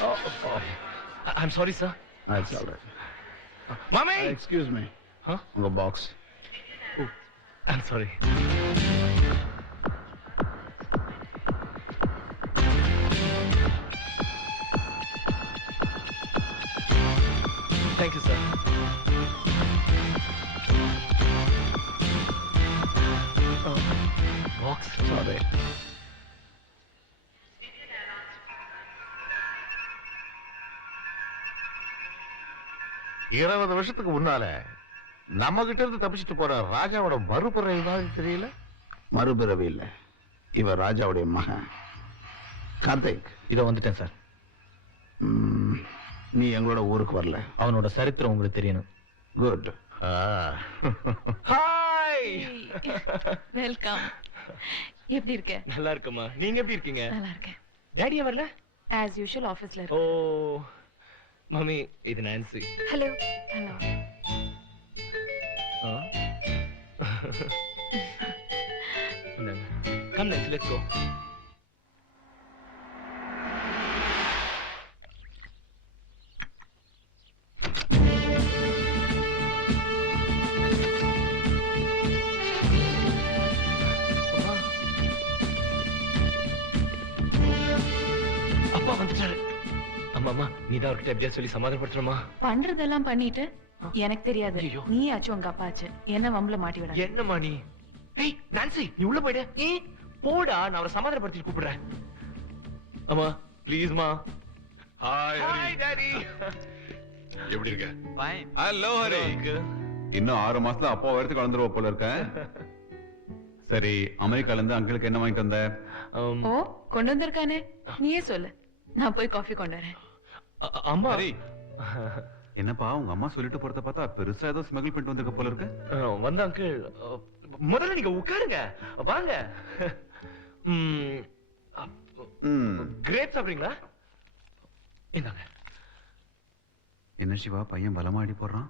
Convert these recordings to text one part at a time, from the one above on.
I'm sorry, sir. That's all right. Mommy! Excuse me. Huh? Your box. Oh, I'm sorry. Thank you, sir. Box. Sorry. இருபது வருஷத்துக்கு முன்னால நம்ம கிட்ட இருந்து தப்பிச்சுட்டு போற ராஜாவோட மறுபிறவி மாதிரி தெரியல. மறுபிறவி இல்ல, இவர் ராஜாவுடைய மகன் கார்த்திக். இதோ வந்துட்டேன் சார். நீ எங்களோட ஊருக்கு வரல. அவனோட சரித்திரம் உங்களுக்கு தெரியணும். குட். ஹாய். வெல்கம். எப்படி இருக்க? நல்லா இருக்கமா. நீங்க எப்படி இருக்கீங்க? நல்லா இருக்கேன். டாடியே வரல? as usual ஆபீஸ்ல ஓ இருக்கு. மம்மி, இது Nancy. Hello. Hello. Come Nancy, let's go. அப்பா வந்துட்டாரு. அம்மா, நீதான் அவர்கிட்ட எப்படியா சொல்லி சமாதானப்படுத்தணுமா? பண்றதெல்லாம் பண்ணிட்டு எனக்கு தெரியாது. ஐயோ. நீ ஆச்சு உங்க அப்பா ஆச்சு. என்ன வம்பல மாட்டி விட. என்னம்மா நீ? ஏய் நான்சி, நீ உள்ள போயிடு. போடா, நான் அவரை சமாதானப்படுத்தி கூப்பிடுறேன். அம்மா ப்ளீஸ்மா. Hi hi daddy. எப்படி இருக்க? ஃபைன். ஹலோ ஹரி. அங்கிள். இன்னும் 6 மாசத்துல அப்பா வரதுக்கு வந்துருவ போல இருக்க. சரி, அமெரிக்கால இருந்து அங்கிளுக்கு என்ன வாங்கிட்டு வந்த? ஓ, கொண்டு வந்திருக்கானே. நீயே சொல்லு, நான் போய் காஃபி கொண்டு வரேன். அம்மா. ஹரி, என்னப்பா உங்க அம்மா சொல்லிட்டு போறத பார்த்தா பெருசா ஏதோ ஸ்மகிள் பண்ணிட்டு வந்திருக்க போல இருக்கு. வந்த அங்கிள், முதல்ல நீங்க உட்காருங்க. வாங்க. கிரேப் சாப்பிடுறீங்களா? இந்தாங்க. என்ன சிவா, பையன் பலமா அடி போடுறான்.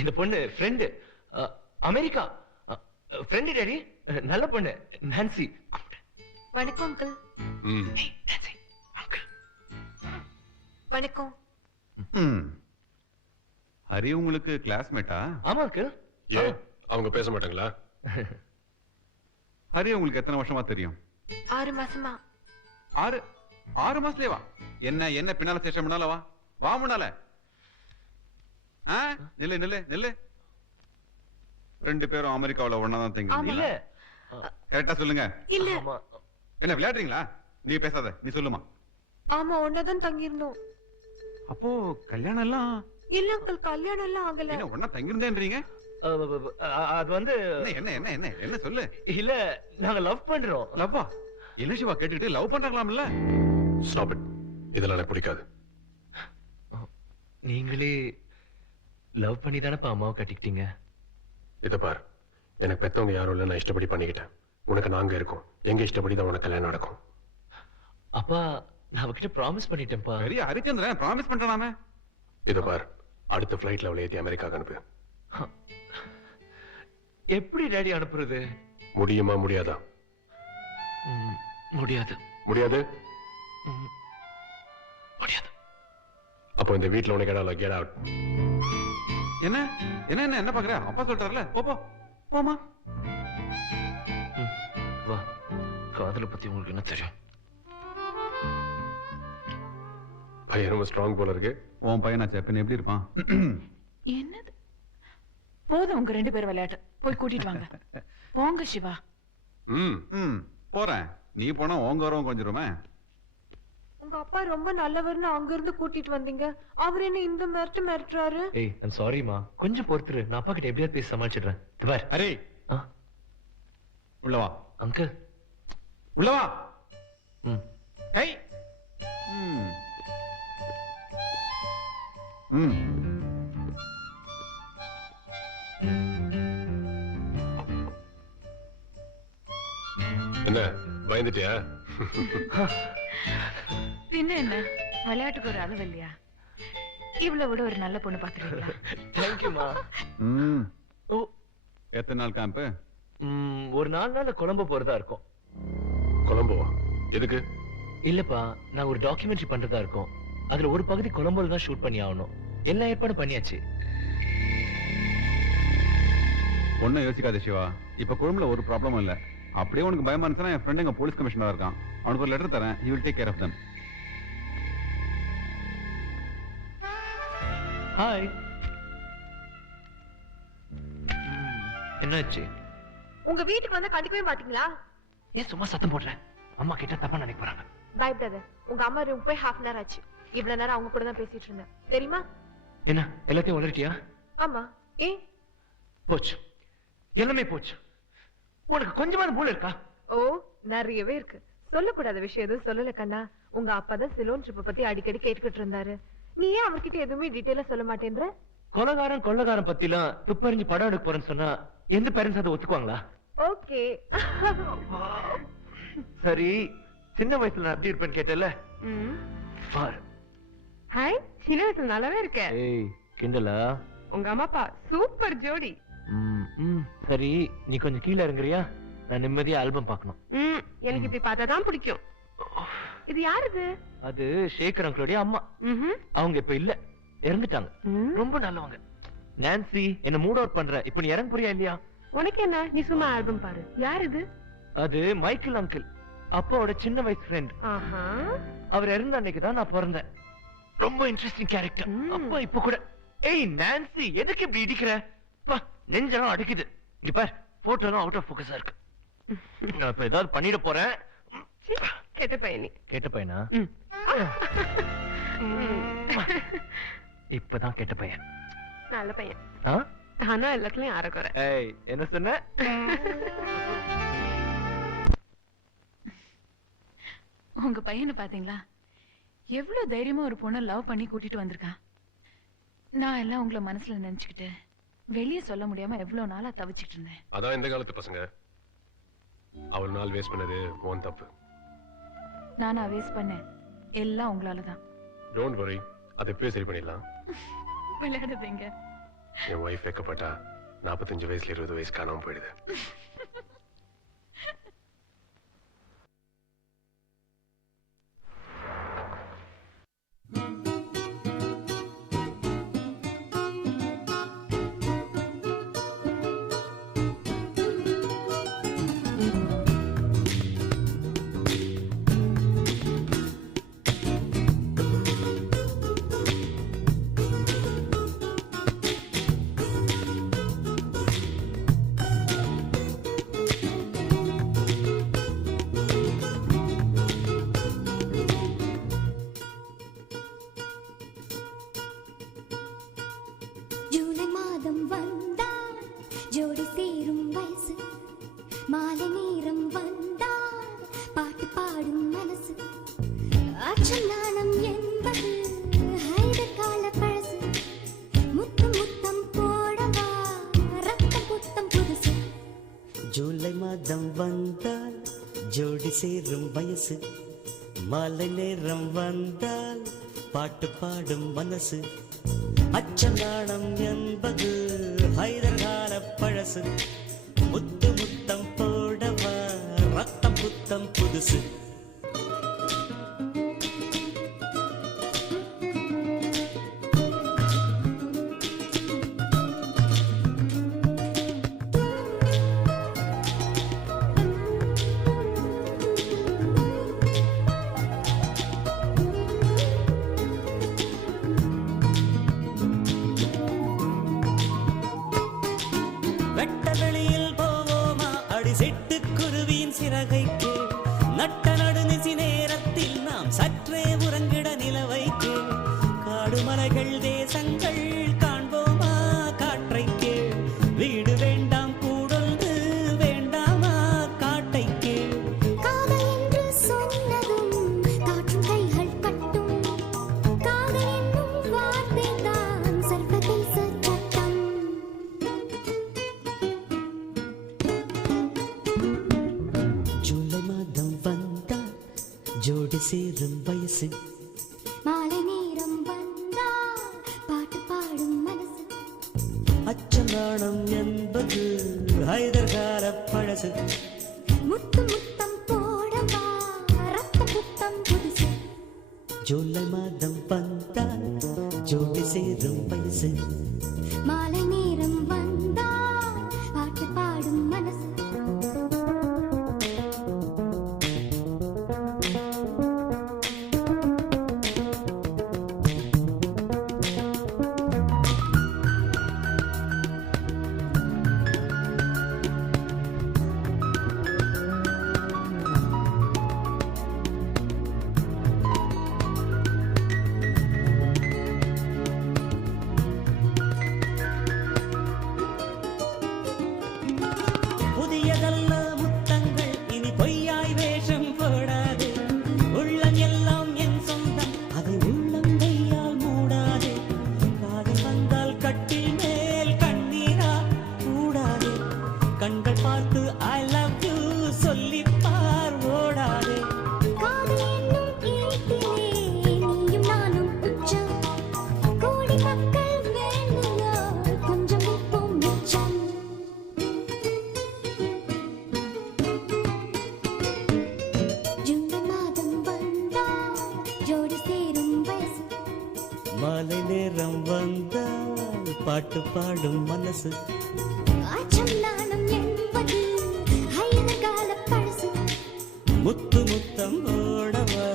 இந்த பொண்ணு ஃப்ரெண்டு, அமெரிக்கா ஃப்ரெண்டு டாடி. நல்ல பொண்ணு நான்சி. வணக்கம் அங்கிள். Nancy uncle. வணக்கம். ஹரி உங்களுக்கு கிளாஸ்மேட்டா? ஆமா அங்கிள். ஏன் அவங்க பேச மாட்டாங்களா? ஹரி உங்களுக்கு எத்தனை வருஷமா தெரியும்? 6 மாசமா. 6 மாசத்துலயே வா. என்ன என்ன பின்னால சேஷம் முன்னால வா. வா முன்னால. நில்லு நில்லு நில்லு. 2 பேரும் அமெரிக்காவுல ஒண்ணாதான் தங்கி. இல்ல. கரெக்டா சொல்லுங்க. இல்ல. என்ன விளையாடுறீங்களா? நீ பேசாத, நீ சொல்லுமா. ஆமா, ஒண்ணாதான் தங்கி இருந்தோம். அப்போ கல்யாணம் எல்லாம்? இல்ல அங்கிள், கல்யாணம் எல்லாம் ஆகல. என்ன ஒண்ணா தங்கி இருந்தேன்றீங்க? அது வந்து என்ன என்ன என்ன என்ன சொல்லு. இல்ல, நாங்க லவ் பண்றோம். லவ்வா? என்ன சிவா கேட்டுக்கிட்டு லவ் பண்றாங்களாம்ல? Stop it. இதெல்லாம் எனக்கு பிடிக்காது. நீங்களே லவ் பண்ணி தானப்பா அம்மாவை கட்டிக்கிட்டீங்க. இதை பார், எனக்கு பெத்தவங்க யாரும் இல்லை, நான் இஷ்டப்படி பண்ணிக்கிட்டேன். உனக்கு நாங்க இருக்கோம், எங்க இஷ்டப்படி தான் உனக்கு கல்யாணம் நடக்கும். அப்பா, நான் அவகிட்ட ப்ராமிஸ் பண்ணிட்டேன்ப்பா. பெரிய ஹரிச்சந்திரன் ப்ராமிஸ் பண்றானாமே. இதை பார், அடுத்த ஃபிளைட்ல அவளை ஏத்தி அமெரிக்காவுக்கு அனுப்பு. எப்படி டாடி அனுப்புறது? முடியுமா முடியாதா? முடியாது. முடியாது? முடியாது. அப்போ இந்த வீட்டுல உனக்கு இடம் கெட் அவுட். என்ன என்ன என்ன என்ன பாக்குற? அப்பா சொல்றாருல, போ போ போமா. வா, காதலை பத்தி உங்களுக்கு என்ன தெரியும்? பையன் ரொம்ப ஸ்ட்ராங் போல இருக்கு. உன் பையனாச்சே, பின்ன எப்படி இருப்பான்? என்னது? போதும் உங்க 2 பேர் விளையாட்டு. போய் கூட்டிட்டு வாங்க. போங்க சிவா. போறேன். நீ போனா உங்க வரவும் கொஞ்சிருமே. உங்க அப்பா ரொம்ப நல்லவர்னு அங்க இருந்து கூட்டிட்டு வந்தீங்க. அவர் என்ன இந்த மிரட்டுறாரு? ஏய், ஐம் சாரிமா. கொஞ்சம் பொறுத்துரு. நான் அப்பா கிட்ட எப்படியாவது பேசி சமாளிச்சிடுறேன். பார். அரே, உள்ளவா. அங்கிள், உள்ளவா. ஹை. பயந்துட்டியா? பின்ன என்ன, விளையாட்டுக்கு ஒரு அளவு இல்லையா? இவ்வளவு விட ஒரு நல்ல பொண்ணு பாத்துருக்கீங்களா? தேங்க்யூமா. ம் ஓ, எத்தனை நாள் கேம்ப்? ஒரு 4 நாள்ல கொலம்போ போறதா இருக்கும். கொலம்போவா? எதுக்கு? இல்லப்பா, நான் ஒரு டாக்குமெண்ட்ரி பண்றதா இருக்கோம். அதுல ஒரு பகுதி கொலம்போல தான் ஷூட் பண்ணி ஆகணும். எல்லா ஏற்பாடும் பண்ணியாச்சு. ஒன்னும் யோசிக்காத சிவா, இப்ப குழும்புல ஒரு ப்ராப்ளமும் இல்ல. அப்படியே உனக்கு பயமா இருந்துச்சுன்னா என் ஃப்ரெண்ட் எங்க போலீஸ் கமிஷனரா இருக்கான், அவனுக்கு ஒரு லெட்டர் தரேன். he will take care of them. Hi. என்னாச்சு? உங்க வீட்டுக்கு வந்தா கண்டுக்கவே மாட்டீங்களா? ஏன் சும்மா சத்தம் போடுறேன்? அம்மா கிட்ட தப்பா நினைக்க போறாங்க. பயப்படாத. உங்க அம்மா ரூம் போய் ½ hour ஆச்சு. இவ்வளவு நேரம் அவங்க கூட தான் பேசிட்டு இருந்தேன், தெரியுமா? என்ன எல்லாத்தையும் உளறிட்டியா? ஆமா. ஏன்? போச்சு, எல்லாமே போச்சு. உனக்கு கொஞ்சமாவது மூளை இருக்கா? ஓ, நிறையவே இருக்கு. சொல்லக்கூடாத விஷயம் எதுவும் சொல்லல கண்ணா. உங்க அப்பா தான் சிலோன் ட்ரிப்பை பத்தி அடிக்கடி கேட்டுக்கிட்டு இருந்தாரு. நீ ஏன் அவர்கிட்ட எதுவுமே டீட்டெயிலா சொல்ல மாட்டேன்ற? கொலகாரன் பத்திலாம் துப்பறிஞ்சு படம் எடுக்க போறேன்னு சொன்னா எந்த பேரண்ட்ஸ் அதை ஒத்துக்குவாங்களா? ஓகே. சரி, சின்ன வயசுல நான் எப்படி இருப்பேன்னு கேட்டல பாரு. ஹாய், சின்ன வயசுல நல்லாவே இருக்க. ஏய், கிண்டலா? உங்க அம்மா அப்பா சூப்பர் ஜோடி. சரி, நீ கொஞ்சம் கீழே இறங்குறியா? நான் நிம்மதியா ஆல்பம் பார்க்கணும். எனக்கு இப்படி பார்த்தா தான் பிடிக்கும். இது யாருது? அது சேகர் அங்கிளுடைய அம்மா. அவங்க இப்ப இல்ல, இறந்துட்டாங்க. ரொம்ப நல்லவங்க. நான்சி, என்ன மூட் அவுட் பண்ற. இப்ப நீ இறங்க போறியா இல்லையா? உனக்கு என்ன, நீ சும்மா ஆல்பம் பாரு. யார் இது? அது மைக்கேல் அங்கிள், அப்பாவோட சின்ன வயசு ஃப்ரெண்ட். அவர் இறந்த அன்னைக்கு தான் நான் பிறந்தேன். ரொம்ப இன்ட்ரெஸ்டிங் கேரக்டர். அப்பா இப்ப கூட. ஏய் நான்சி, எதுக்கு இப்படி இடிக்கிற? பா, நெஞ்செல்லாம் அடிக்குது. இங்க பார், போட்டோலாம் அவுட் ஆஃப் ஃபோக்கஸா இருக்கு. நான் இப்ப ஏதாவது பண்ணிட போறேன். கெட்ட பையனி. கேட்ட பையனா? இப்பதான் கேட்ட பையன். நல்ல பையன். ஆ? ஆனா எல்லாத்துலயும் அறக்குறை. ஏய், என்ன சொன்ன? உங்க பையனை பாத்தீங்களா? எவ்வளவு தைரியமா ஒரு பொண்ணை லவ் பண்ணி கூட்டிட்டு வந்திருக்கான். நான் எல்லாம் உங்களை மனசுல நினைச்சுக்கிட்டு வெளியே சொல்ல முடியாம எவ்வளவு நாளா தவிச்சுட்டு இருந்தேன். அதான் இந்த காலத்து பசங்க. அவள் நாள் வேஸ்ட் பண்ணது உன் தப்பு. நானா வேஸ்ட் பண்ணேன்? எல்லாம் உங்களாலதான். டோன்ட் வரி, அதை இப்பவே சரி பண்ணிடலாம். விளையாடுதீங்க. என் ஒய்ஃப் வைக்கப்பட்டா 45 வயசுல 20 வயசு காணாம போயிடுது. ஜூலை மாதம் வந்தால் ஜோடி சேரும் வயசு, மாலை நேரம் வந்தால் பாட்டு பாடும் மனசு, அச்சம் நாணம் என்பது ஹைதர் கால பழசு, முத்தம் முத்தம் போடவா ரத்தம் புத்தம் புதுசு. ஜூலை மாதம் வந்தால் ஜோடி சேரும் வயசு, மாலை நேரம் வந்தால் பாட்டு பாடும் மனசு, அச்சம் நாணம் என்பது ஹைதர் கால பழசு, முத்து முத்தம் போடவா ரத்தம் புத்தம் புதுசு. வெட்ட வெளியில் போவோமா அடி சிட்டு குருவியின் சிறகை கேள், நட்ட ஜோடி சேரும் வயசு மாலை நேரம் வந்தால் பாட்டு பாடும் மனசு அச்சநாணம் என்பது ஹைதர்கால பழசு முத்து முத்தம் போடவா ரத்த புத்தம் புதுசு ஜூலை மாதம் வந்தால் ஜோடி சேரும் வயசு மாலை நேரம் வந்தால் பாட்டு பாடும் மனசு புதியதல்ல முத்தங்கள் இனி பொய்யாய் வேஷம் போடாது உள்ளம் எல்லாம் என் சொந்தம் அதை உள்ளம் கையால் மூடாது காதல் வந்தால் கட்டில் மேல் கண்ணீரா கூடாது கண்கள் பார்த்து ஐ லவ் யூ சொல்லிப்பார் ஓடாது காதல் என்னும் கீர்த்திலே நீயும் நானும் உச்சம் கோடி மக்கள் வேணுங்க கொஞ்சம் வைப்போம் மிச்சம் ஜூலை மாதம் வந்தால் ஜோடி சேரும் வயசு மாலை நேரம் வந்தால் பாட்டு பாடும் மனசு அச்சம் நாணம் என்பது ஹைதர்கால பழசு முத்து முத்தம் ஓடவா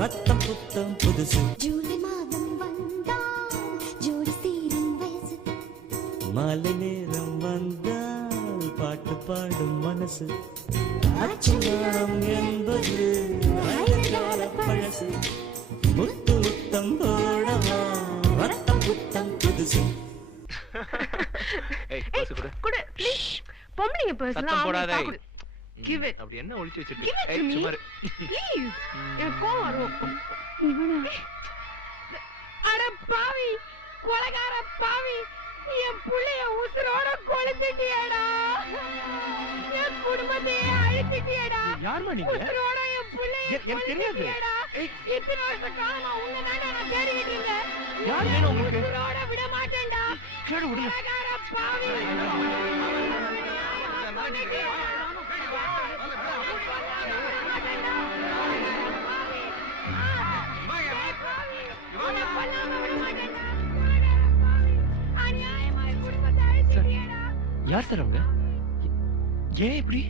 ரத்தம் புத்தம் புதுசு ஜூலை மாதம் வந்தால் ஜோடி சேரும் வயசு மாலை நேரம் வந்தால் பாட்டு பாடும் மனசு அச்சநாணம் என்பது ஹைதர்கால பழசு முத்து முத்தம் ஓடவா ரத்தம் புத்தம் புதுசு ஏய் பர்ஸ் கொடு குடு ப்ளீஸ் பொம்பளைங்க பர்ஸ் சத்தம் போடாதே Give it. அப்படி என்ன ஒளிச்சு Give வச்சிருக்க it to ஏய் me. சுமார் ப்ளீஸ் எனக்கு கோவம் வரும் அட பாவி கொலைகார பாவி என் புள்ளைய உசுரோட கொளுத்திட்டியடா என் குடும்பத்தையே அழிச்சிட்டியடா யாரும்மா நீங்க? உசுரோட என் புள்ளைய எனக்கு தெரியாது. ஏய். இத்தனை வருஷ காலமா உன்னதாண்டா நான் தேடிக்கிட்டு இருந்தேன் யார் வேணும் உங்களுக்கு? உசுரோட விட மாட்டேன்டா கேடு விடுங்க கொலைகார பாவி யார் சார் அவங்க ஏன் இப்படி